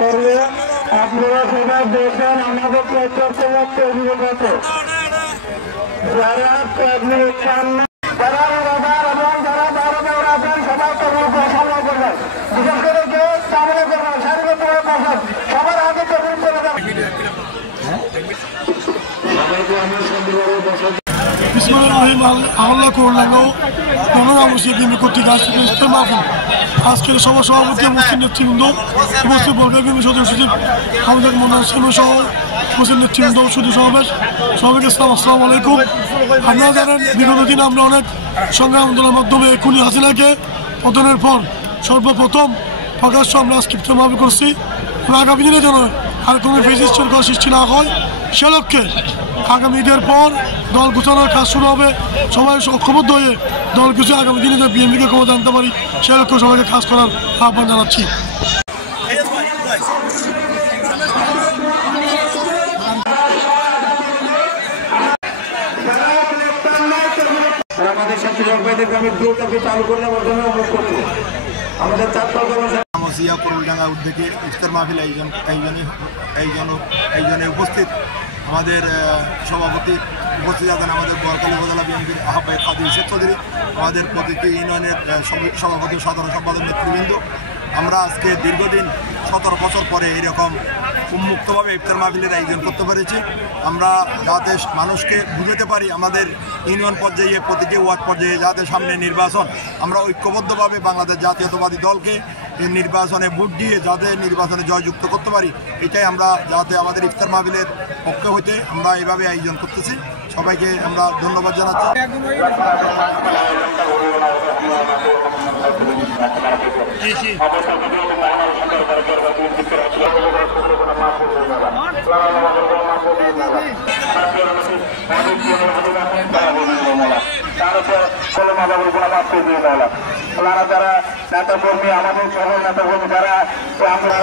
করলে আপনারা সবাই দেখবেন আমাদের প্রত্যেককে অভিযোগ যারা প্রাথমিক চান না যারা রোজাদার এবং যারা বারোদের আছেন সবাই টেবিল সামনে করবেন বিশেষ করে কেউ সামনে করবেন সারিবদ্ধভাবে বসেন সবার আগে টেবিল চলে যাবেন। আজকের সভা সভাপতি মুসলিম নেতৃবৃন্দ উপস্থিত বর্গের বিভিন্ন সদস্য সচিব আমাদের মনোজ সহ মুসলিম নেতৃবৃন্দ সুদী সমাবেশ সবাইকে আসসালামু আলাইকুম। আপনারা জানেন বিগত দিনে আমরা অনেক সংগ্রাম আন্দোলনের মাধ্যমে খুনি হাসিনাকে পতনের পর সর্বপ্রথম প্রকাশ্য আমরা আজকে ইফতার মাহফিল করছি। আগামী দিনে যেন আর কোনো ফেসিস্ট সরকার সৃষ্টি না হয় সে লক্ষ্যে আগামী ঈদের পর দল গুছানোর কাজ শুরু হবে। সবাই ঐক্যবদ্ধ হয়ে দল কিছু আগামী দিনে যে বিএনপিকে ক্ষমতা আনতে পারি সে লক্ষ্যে সবাইকে কাজ করার আহ্বান জানাচ্ছি। আমাদের সাথে আমি দ্রুতকে চালু করলে অনুরোধ করছি আমাদের করুলডাঙ্গা উদ্যোগে ইফতার মাহফিল এইজনে উপস্থিত আমাদের সভাপতি উপস্থিত আছেন আমাদের বোয়ালখালী উপজেলা বিএনপির আহ্বায়ক কাজী ইউসুফ চৌধুরী, আমাদের প্রতিটি ইউনিয়নের সভাপতি সাধারণ সম্পাদক নেতৃবৃন্দ। আমরা আজকে দীর্ঘদিন 17 বছর পরে এরকম উন্মুক্তভাবে ইফতার মাহফিলের আয়োজন করতে পেরেছি। আমরা যাতে মানুষকে বুঝাতে পারি আমাদের ইউনিয়ন পর্যায়ে প্রতিটি ওয়ার্ড পর্যায়ে যাতে সামনে নির্বাচন আমরা ঐক্যবদ্ধভাবে বাংলাদেশ জাতীয়তাবাদী দলকে নির্বাচনে ভোট দিয়ে যাতে নির্বাচনে জয়যুক্ত করতে পারি, এটাই আমরা যাতে আমাদের ইফতার মাহফিলের পক্ষে হইতে আমরা এইভাবে আয়োজন করতেছি। সবাইকে আমরা ধন্যবাদ জানাচ্ছি। যারা নেতা কর্মী আমাদের সকল নেতা কর্মী যারা আমরা